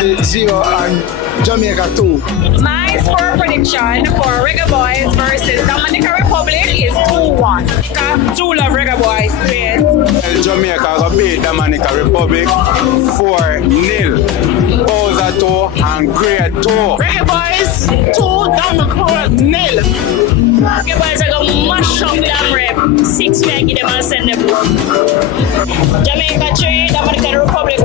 Fantastic 0 and Jamaica 2. My score prediction for Reggae Boyz versus Dominican Republic is 2-1. Two love Reggae Boyz. Jamaica will beat Dominican Republic 4-0. Bowser 2 and Great 2. Reggae Boyz 2, Dominican 0. Reggae Boyz are going to mash up them rep. 6 men give them and send them. Jamaica 3, Dominican Republic